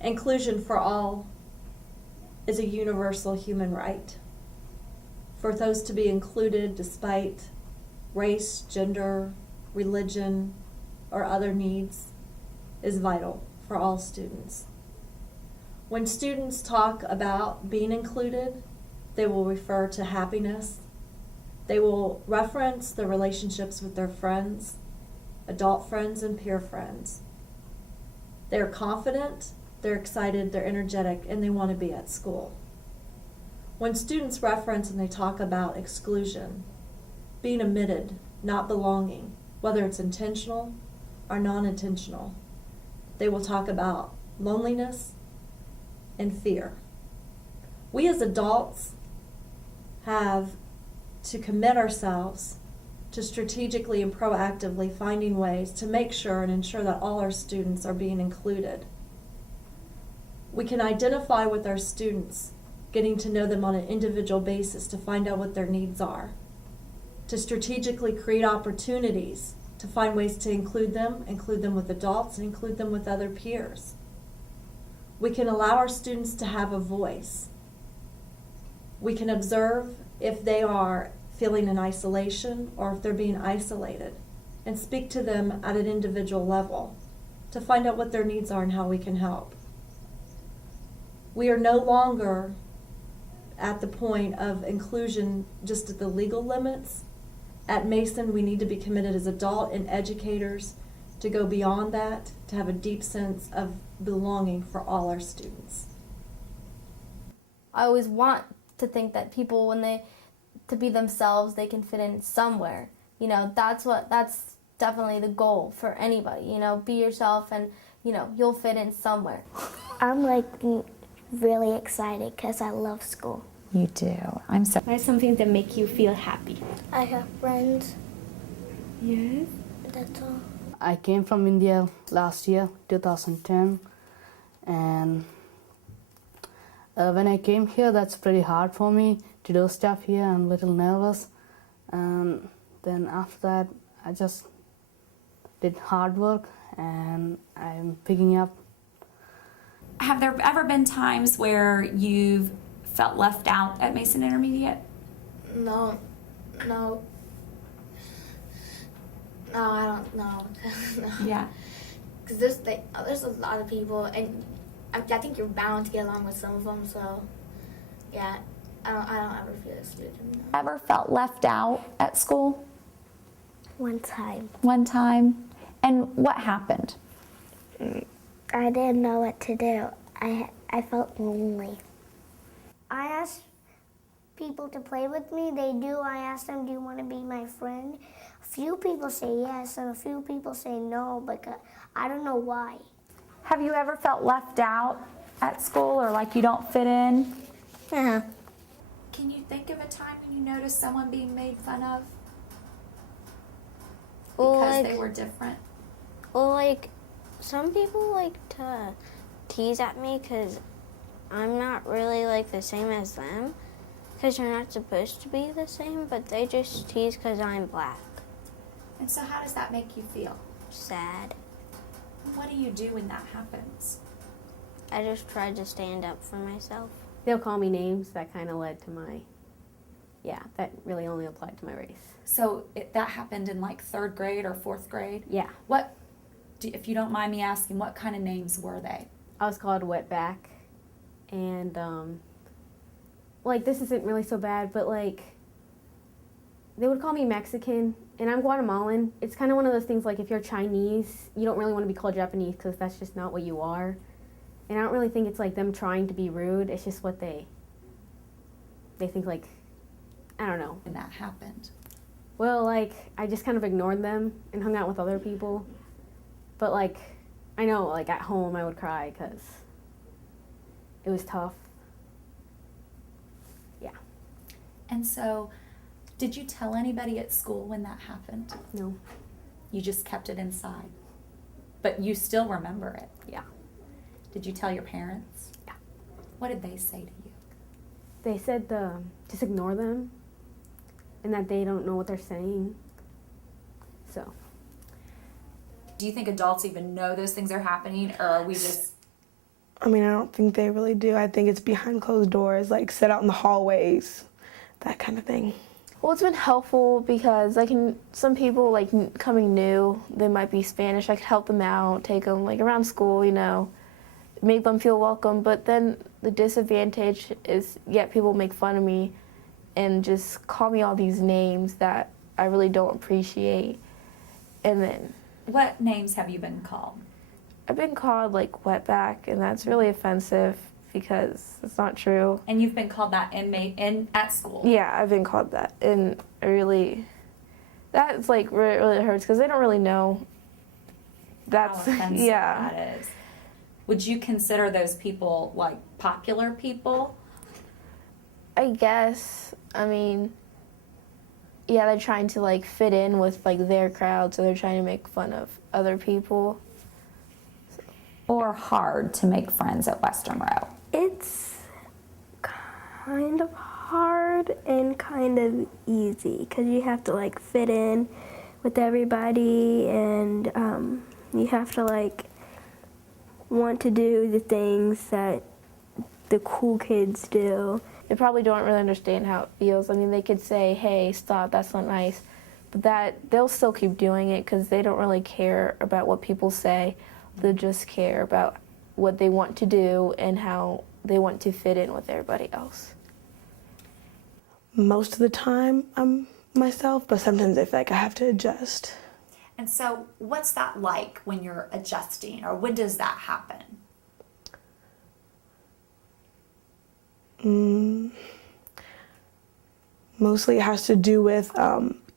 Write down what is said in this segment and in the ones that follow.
Inclusion for all is a universal human right. For those to be included despite race, gender, religion, or other needs is vital for all students. When students talk about being included, they will refer to happiness. They will reference their relationships with their friends, adult friends and peer friends. They're confident, they're excited, they're energetic, and they want to be at school. When students reference and they talk about exclusion, being omitted, not belonging, whether it's intentional or non-intentional, they will talk about loneliness and fear. We as adults have to commit ourselves to strategically and proactively finding ways to make sure and ensure that all our students are being included. We can identify with our students, getting to know them on an individual basis to find out what their needs are, to strategically create opportunities to find ways to include them with adults, and include them with other peers. We can allow our students to have a voice. We can observe if they are feeling in isolation or if they're being isolated, and speak to them at an individual level to find out what their needs are and how we can help. We are no longer at the point of inclusion just at the legal limits. At Mason, we need to be committed as adult and educators to go beyond that, to have a deep sense of belonging for all our students. I always want to think that people, to be themselves, they can fit in somewhere. That's definitely the goal for anybody. Be yourself, and you'll fit in somewhere. I'm really excited because I love school. You do. What are some things that make you feel happy? I have friends. Yes. That's all. I came from India last year, 2010, and when I came here, that's pretty hard for me to do stuff here. I'm a little nervous, and then after that, I just did hard work, and I'm picking up. Have there ever been times where you've felt left out at Mason Intermediate? No, I don't know. No. Yeah. Because there's a lot of people, and I think you're bound to get along with some of them. So, yeah, I don't ever feel excluded. No. Ever felt left out at school? One time. One time? And what happened? I didn't know what to do. I felt lonely. I asked people to play with me. They do. I asked them, do you want to be my friend? A few people say yes, and a few people say no, but I don't know why. Have you ever felt left out at school, or like you don't fit in? Uh-huh. Can you think of a time when you noticed someone being made fun of because they were different? Well, some people like to tease at me because I'm not really the same as them, because you're not supposed to be the same, but they just tease because I'm black. And so how does that make you feel? Sad. What do you do when that happens? I just tried to stand up for myself. They'll call me names. That kind of led to that really only applied to my race. So that happened in 3rd grade or 4th grade? Yeah. If you don't mind me asking, what kind of names were they? I was called wetback, and this isn't really so bad, but they would call me Mexican, and I'm Guatemalan. It's kind of one of those things, if you're Chinese, you don't really want to be called Japanese because that's just not what you are. And I don't really think it's them trying to be rude. It's just what they think, I don't know. And that happened? Well, I just kind of ignored them and hung out with other people. But I know, at home I would cry because it was tough. Yeah. And so, did you tell anybody at school when that happened? No. You just kept it inside? But you still remember it? Yeah. Did you tell your parents? Yeah. What did they say to you? They said just ignore them and that they don't know what they're saying. So. Do you think adults even know those things are happening, or are we just I mean, I don't think they really do. I think it's behind closed doors, like set out in the hallways, that kind of thing. Well, it's been helpful because some people like coming new, they might be Spanish. I could help them out, take them like around school, make them feel welcome. But then the disadvantage is, people make fun of me and just call me all these names that I really don't appreciate. And then What names have you been called? I've been called like wetback, and that's really offensive because it's not true. And you've been called that at school? Yeah, I've been called that, and that's like really hurts because they don't really know. That's How offensive yeah. that is. Would you consider those people like popular people? I guess. I mean, yeah, they're trying to like fit in with like their crowd, so they're trying to make fun of other people. Or hard to make friends at Western Row? It's kind of hard and kind of easy because you have to like fit in with everybody, and you have to like want to do the things that the cool kids do. They probably don't really understand how it feels. I mean, they could say, hey, stop, that's not nice. But they'll still keep doing it because they don't really care about what people say. They just care about what they want to do and how they want to fit in with everybody else. Most of the time, I'm myself, but sometimes I feel like I have to adjust. And so what's that like when you're adjusting, or when does that happen? Mostly it has to do with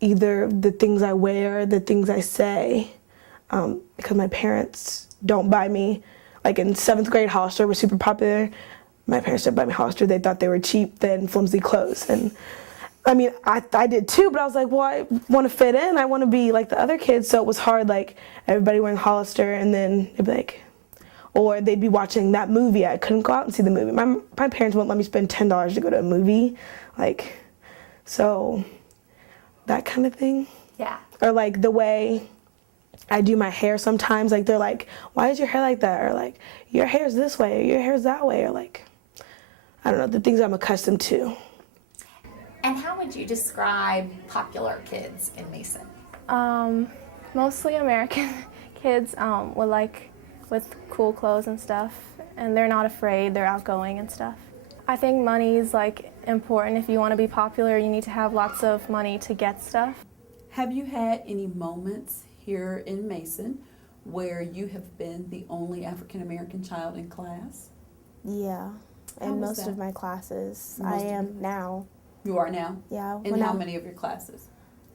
either the things I wear, the things I say, because my parents don't buy me. Like in 7th grade, Hollister was super popular. My parents didn't buy me Hollister. They thought they were cheap, thin, flimsy clothes. And I mean, I did too, but I was like, well, I want to fit in. I want to be like the other kids. So it was hard, like everybody wearing Hollister, and then it'd be like, or they'd be watching that movie. I couldn't go out and see the movie. My parents wouldn't let me spend $10 to go to a movie. Like, so that kind of thing. Yeah. Or like the way I do my hair sometimes, like they're like, why is your hair like that? Or like, your hair's this way, or your hair's that way, or like, I don't know, the things I'm accustomed to. And how would you describe popular kids in Mason? Mostly American kids with cool clothes and stuff, and they're not afraid, they're outgoing and stuff. I think money is like important. If you want to be popular, you need to have lots of money to get stuff. Have you had any moments here in Mason where you have been the only African American child in class? Yeah, in most of my classes. I am now. You are now? Yeah. In how many of your classes?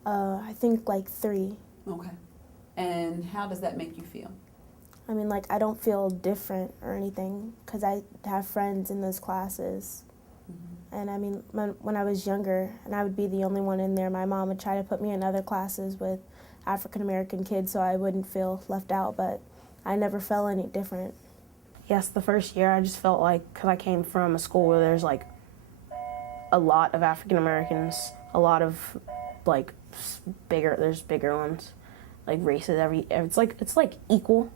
I think like 3. Okay. And how does that make you feel? I mean, like, I don't feel different or anything because I have friends in those classes. Mm-hmm. And I mean, when I was younger and I would be the only one in there, my mom would try to put me in other classes with African American kids so I wouldn't feel left out, but I never felt any different. Yes, the first year I just felt like, because I came from a school where there's like a lot of African Americans, a lot of like there's bigger ones, like races, it's like equal.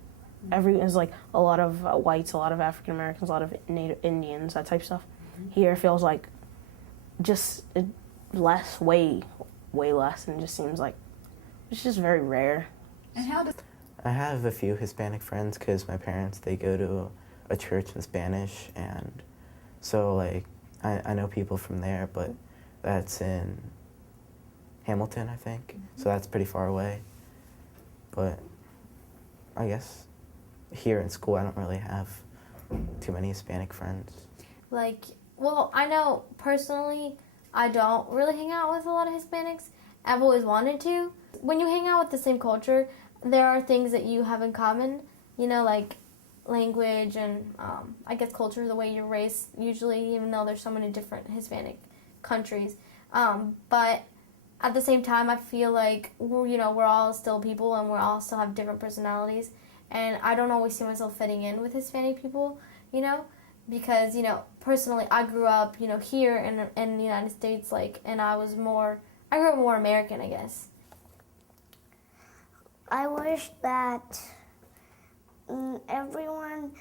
There's like a lot of whites, a lot of African Americans, a lot of Native Indians, that type of stuff. Mm-hmm. Here it feels like just less, way less, and it just seems like it's just very rare. And how does... I have a few Hispanic friends because my parents, they go to a church in Spanish, and so like I know people from there, but that's in Hamilton, I think, so that's pretty far away. But I guess here in school I don't really have too many Hispanic friends. Like, well, I know personally I don't really hang out with a lot of Hispanics. I've always wanted to. When you hang out with the same culture, there are things that you have in common, like language and I guess culture, the way you're raised usually, even though there's so many different Hispanic countries. But at the same time, I feel like we're all still people and we all still have different personalities. And I don't always see myself fitting in with Hispanic people, because, personally I grew up, here in the United States, and I grew up more American, I guess. I wish that everyone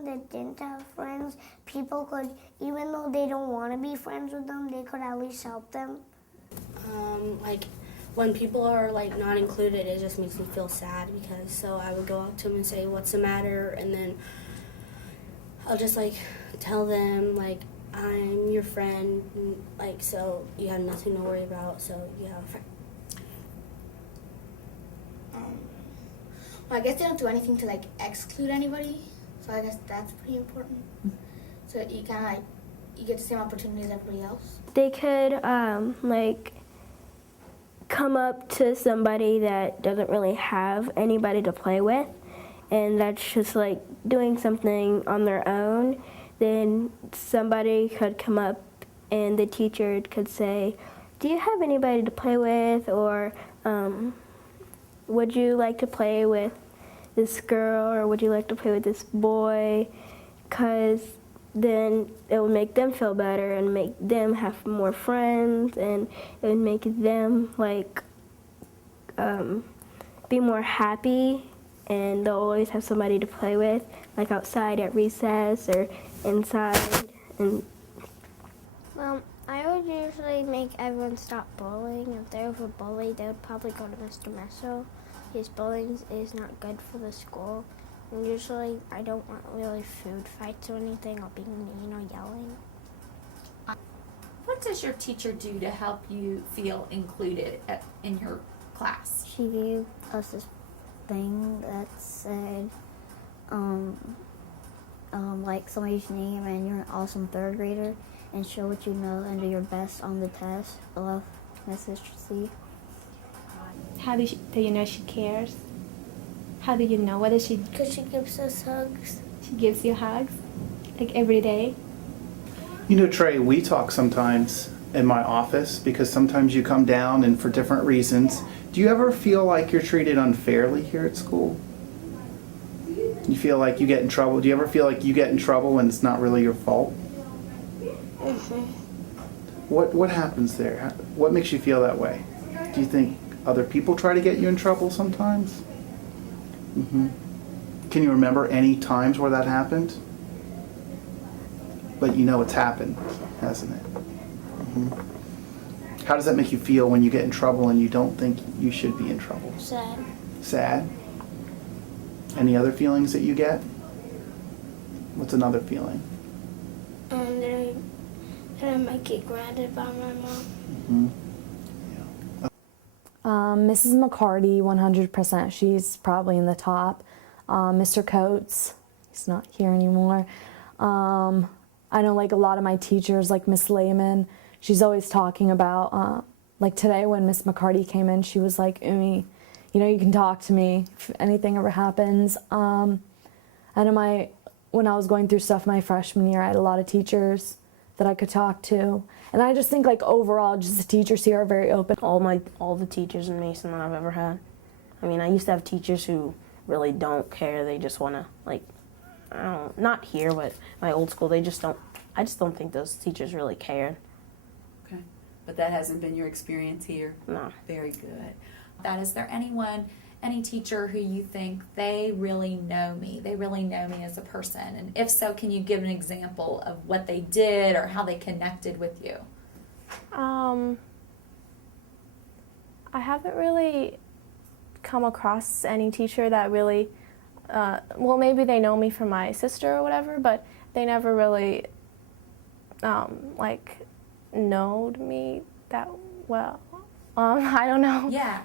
anyone that didn't have friends, people could, even though they don't want to be friends with them, they could at least help them? Like when people are like not included, it just makes me feel sad because so I would go up to them and say, "What's the matter?" And then I'll just like tell them like I'm your friend, like so you have nothing to worry about. So you have a friend. Well, I guess they don't do anything to like exclude anybody, so I guess that's pretty important. So you kind of like you get the same opportunity as everybody else. They could like come up to somebody that doesn't really have anybody to play with, and that's just like doing something on their own. Then somebody could come up and the teacher could say, "Do you have anybody to play with?" Or "Would you like to play with this girl?" or "Would you like to play with this boy?" Because then it would make them feel better and make them have more friends, and it would make them like be more happy, and they'll always have somebody to play with, like outside at recess or inside. And Well, I would usually make everyone stop bullying. If they were bullied, they would probably go to Mr. Messo. His bullying is not good for the school. And usually I don't want really food fights or anything, or being mean or yelling. What does your teacher do to help you feel included in your class? She gave us this thing that said, like somebody's name and you're an awesome third grader, and show what you know and do your best on the test. I love my sister C. How do you know she cares? How do you know whether she? Because she gives us hugs. She gives you hugs, like every day. You know, Trey, we talk sometimes in my office because sometimes you come down and for different reasons. Do you ever feel like you're treated unfairly here at school? You feel like you get in trouble? Do you ever feel like you get in trouble and it's not really your fault? Mm-hmm. What happens there? What makes you feel that way? Do you think other people try to get you in trouble sometimes? Mm-hmm. Can you remember any times where that happened? But you know it's happened, hasn't it? Mm-hmm. How does that make you feel when you get in trouble and you don't think you should be in trouble? Sad. Sad? Any other feelings that you get? What's another feeling? That I might get grounded by my mom. Mm-hmm. Mrs. McCarty, 100%. She's probably in the top. Mr. Coates, he's not here anymore. I know like a lot of my teachers, like Miss Lehman, she's always talking about, like today when Miss McCarty came in, she was like, Umi, you know, you can talk to me if anything ever happens. I know when I was going through stuff my freshman year, I had a lot of teachers that I could talk to. And I just think like overall, just the teachers here are very open. All the teachers in Mason that I've ever had. I mean, I used to have teachers who really don't care. They just want to, like, I don't, not here, but my old school, they just don't, I just don't think those teachers really cared. Okay. But that hasn't been your experience here? No. Very good. Is there any teacher who you think they really know me as a person? And if so, can you give an example of what they did or how they connected with you? I haven't really come across any teacher that really, well, maybe they know me from my sister or whatever, but they never really, like, knowed me that well. I don't know. Yeah.